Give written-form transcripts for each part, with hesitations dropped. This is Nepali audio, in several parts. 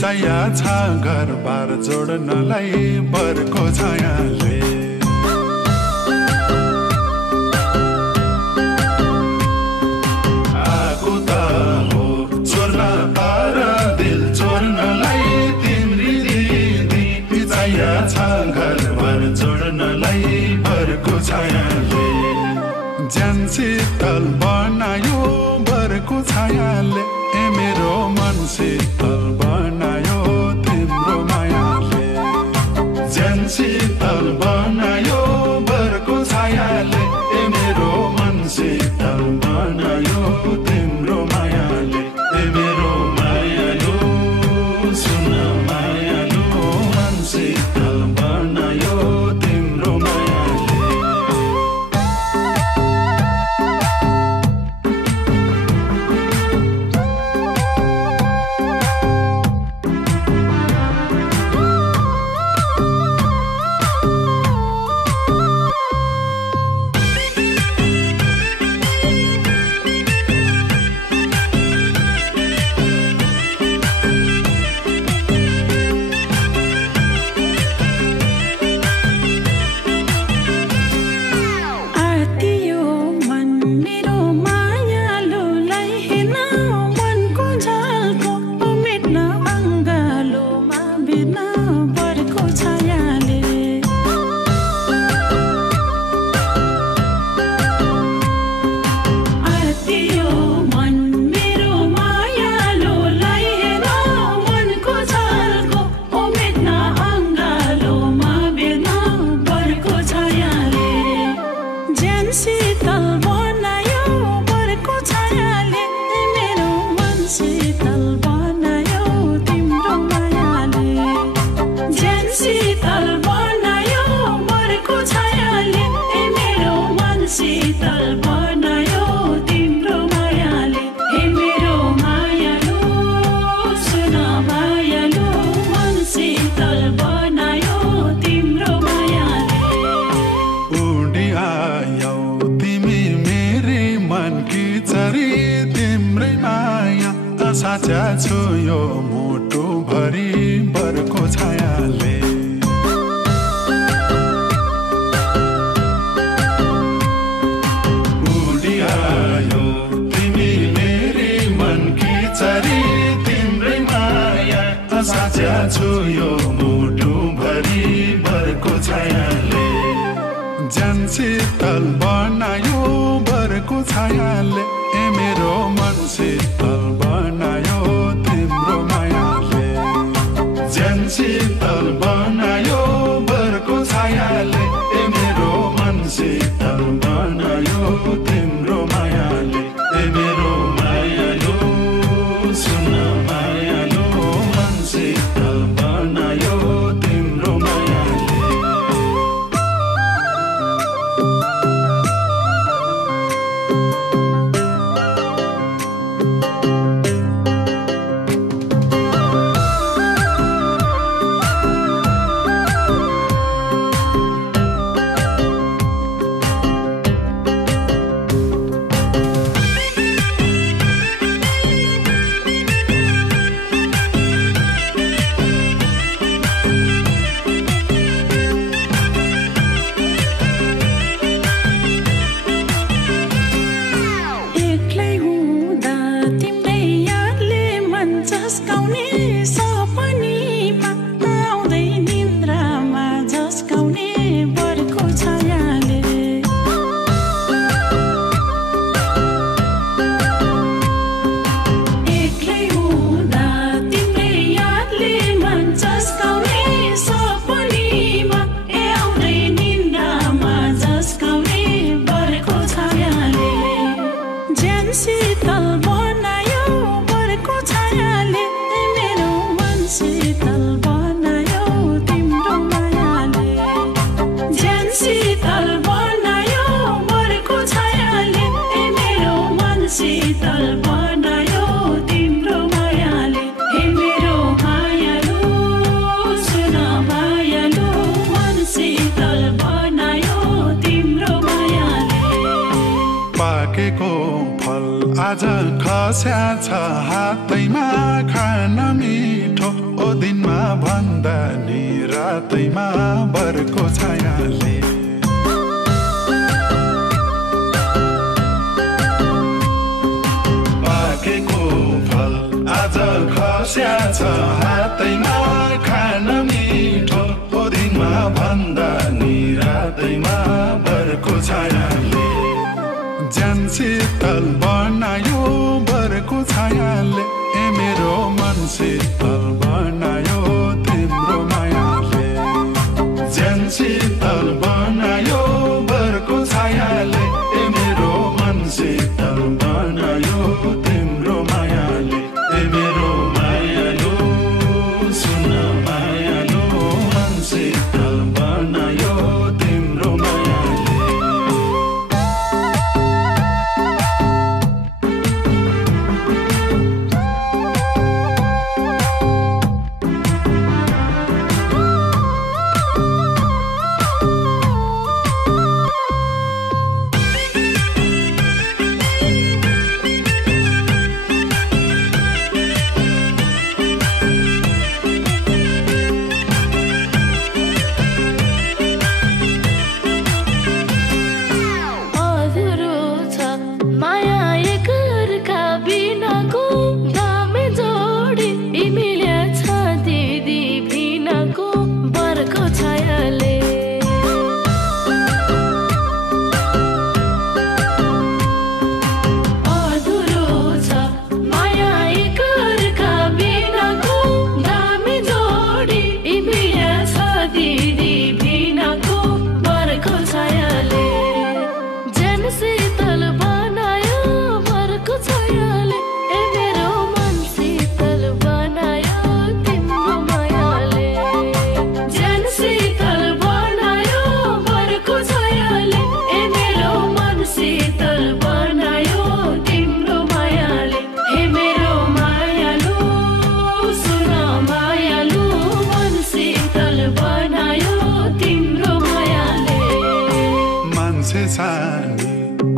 छाया छ घर बार जोड्नलाई बरको छायाले आगो त हो चोर्न तारा दिल चोर्नलाई तिम्री दिदी छाया छ घर बार जोड्नलाई बरको छायाले ज्यान शीतल बनायो बरको छायाले ए मेरो मन शीतल बनायो तिम्रो मायाले ज्यान शीतल बनायो बरको छायाले ए मेरो मन शीतल बनायो तिम्रो मायाले ए मेरो मायालो सुन मायालो मन शीतल बनायो तिम्रो मायाले साचा छु यो मुटु भरि बरको छायाले उडिआयो तिमी मेरी मनकी चरी तिम्रै माया साचा छु यो मुटु भरि बरको छायाले ज्यान शीतल बनायो बरको छायाले ए मेरो मन शीतल बनायो तिम्रो मायाले ज्यान शीतल बनायो बरको छायाले ए मेरो मन शीतल बनायो तिम्रो मायाले ए मेरो मायालो सुन मायालो मन शीतल बनायो तिम्रो मायाले पाकेको फल आज खस्या छ हातैमा खान मिठो ओ दिनमा भन्दा नि रातैमा बरको छायाले पाकेको फल आज खस्या छ हातैमा खान मिठो ओ दिनमा भन्दा नि रातैमा बरको छायाले ज्यान शीतल बनायो बरको छायाले ए मेरो मन शीतल बनायो तिम्रो मायाले ज्यान शीतल बनायो बरको छायाले ए मेरो मन शीतल बनायो तिम्रो मायाले ए मेरो मायालो सुन मायालो मन शीतल बनायो तिम्रो मायाले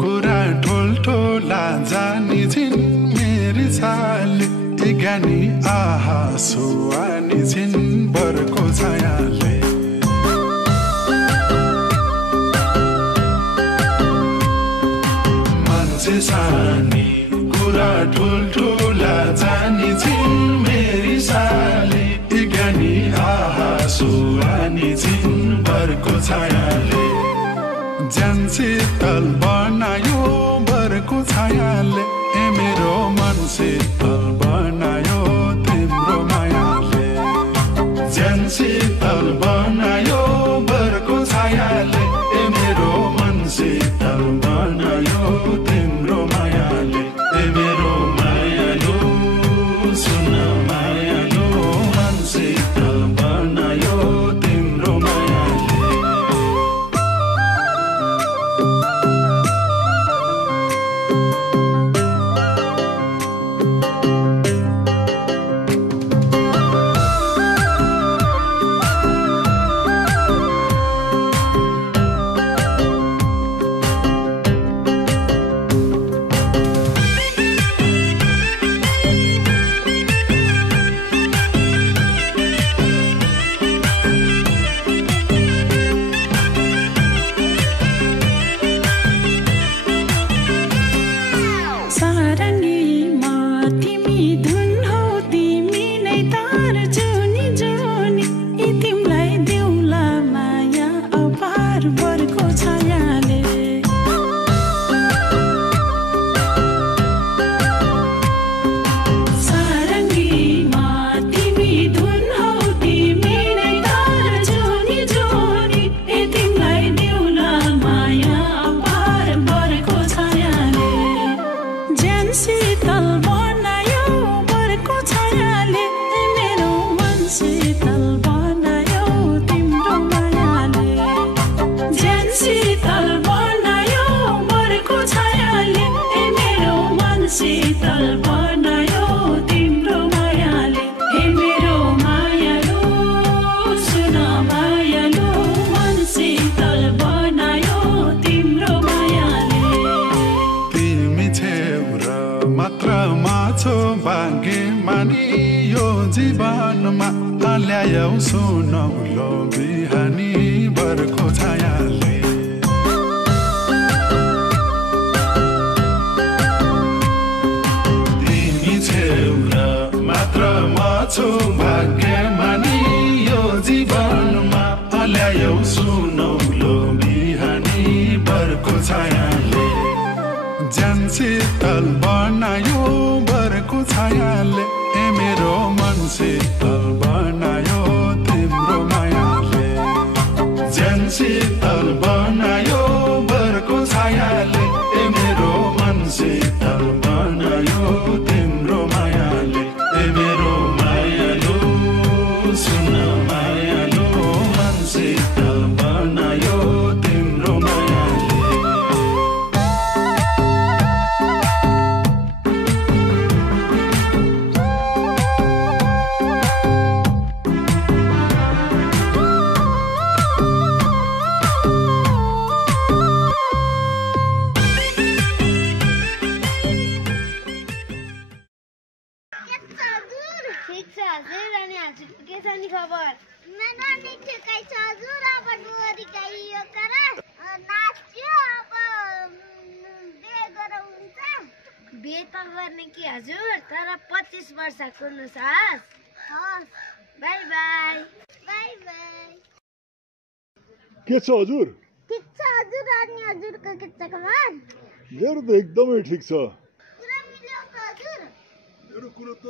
कुरा ठुल्ठुला जानी छिन् मेरी छाले ज्ञानी आहा सुहानी छिन् बरको छायाले मान्छे सानी कुरा ठुल्ठुला जानी छिन् मेरी साले ज्ञानी आहा सुहानी छिन् बरको छायाले ज्यान शीतल बनायो बरको छायाले ए मेरो मन शीतल बनायो तिम्रो मायाले ज्यान शीतल बनायो बरको छायाले ए मेरो मन शीतल बनायो तिम्रो मायाले ए मेरो मायालो सुन मायालो मन शीतल बनायो तिम्रो मायाले जीवनमा ल्यायौ सुनौलो बिहानी बरको छायाले तिमी छेउरा मात्र म छु भाग्यमानी यो जीवनमा ल्यायौ सुनौलो बिहानी बरको छायाले ज्यान शीतल बनायो बरको छायाले ए मेरो मन शीतल बनायो तिम्रो मायाले ज्यान शीतल बनायो बरको छायाले ए मेरो मन शीतल बनायो तिम्रो मायाले ए मेरो मायालो सुन मायालो मन शीतल बनायो तिम्रो मायाले गर्ने कि हजुर तर 25 वर्षको अनुसार बाई बाई बाई बाई के छ हजुर ठीक छ हजुर अनि हजुरको के छ खबर मेरो त एकदमै ठीक छ कुरा मिल्यो त हजुर मेरो कुरा त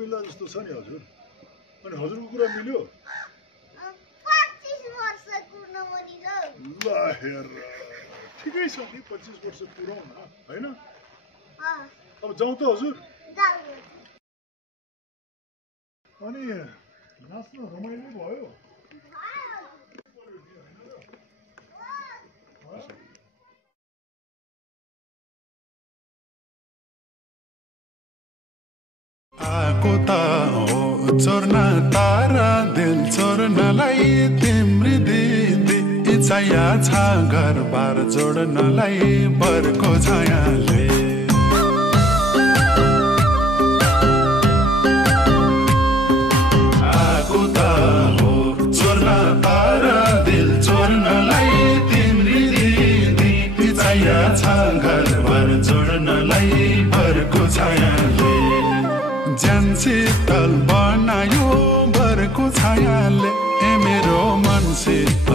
मिल्ला जस्तो छ नि हजुर अनि हजुरको कुरा मिल्यो 25 वर्षको नमरी ल हेर ठिकै छ नि 25 वर्ष पुराउन हैन अब जाउँ त हजुर अनि नाच्न रमाइलो भयो आको त हो चोर्न तारा दिल चोर्नलाई तिम्री दिदी इच्छा छ घर बार जोड्नलाई बरको छायाले घरबार जोड्नलाई बरको छायाले ज्यान शीतल बनायो बरको छायाले ए मेरो मन शीतल